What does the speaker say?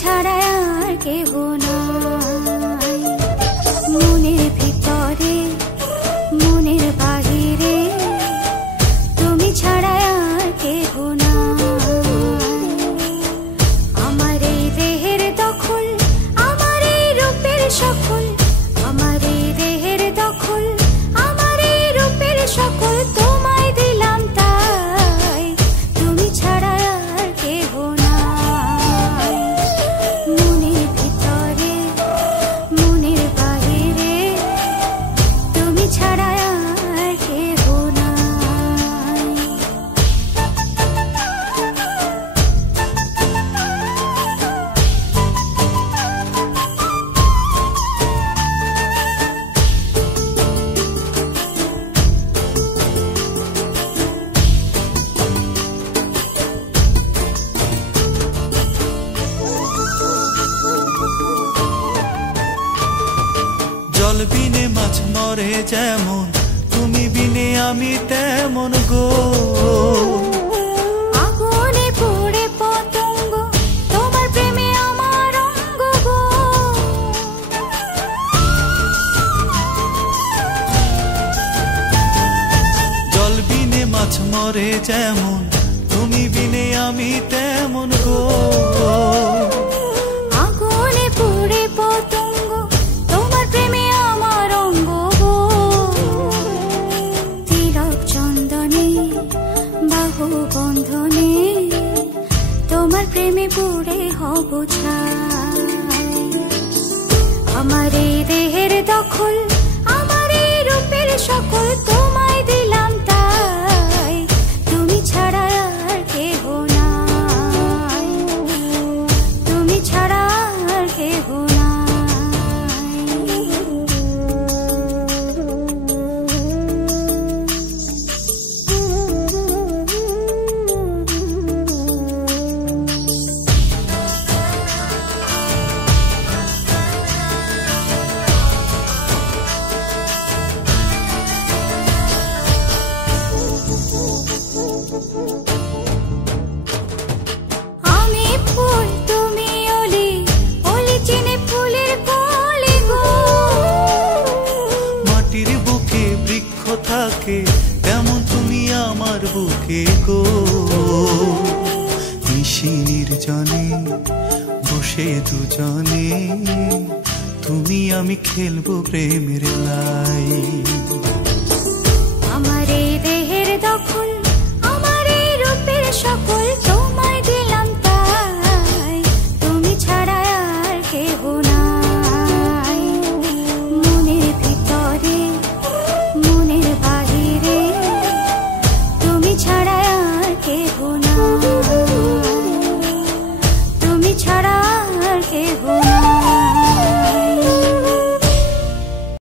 ছাড়া আর কেহ নাই। মনের ভিতরে মনের বাহিরে তুমি ছাড়া আর কেহ নাই। আমার এই দেহের দখল, আমার এই রূপের সকল, আমার এই দেহের দখল, আমার এই রূপের সকল তোমায় দিলাম তাই, তুমি ছাড়া আর কেহ নাই। মনের ভিতরে মনের বাহিরে তুমি ছাড়া আর কেহ নাই। জল বিনে মাছ মরে যেমন, তুমি বিনে আমি তেমন গো। আগুনে পড়ে পতঙ্গ, তোমার প্রেমে আমার অঙ্গ গো। জল বিনে মাছ মরে যেমন, তুমি বিনে আমি তেমন গো। আগুনে পড়ে পতঙ্গ, তোমার প্রেমে আমার অঙ্গ গো। তিলক চন্দনে বাহু বন্ধনে তোমার প্রেমে পড়ে হব ছাই। আমার এই দেহের দখল, আমার এই রূপের সকল তোমায় দিলাম তাই, তুমি ছাড়া আর কেহ নাই, তুমি ছাড়া আর কেহ নাই। আমি ফুল তুমি অলি, অলি চিনে ফুলের কলি গো। মাটির বুকে বৃক্ষ থাকে, তেমন তুমি আমার বুকে গো। নিশি নির্জনে বসে দুজনে, তুমি আমি খেলবো প্রেমের লাই।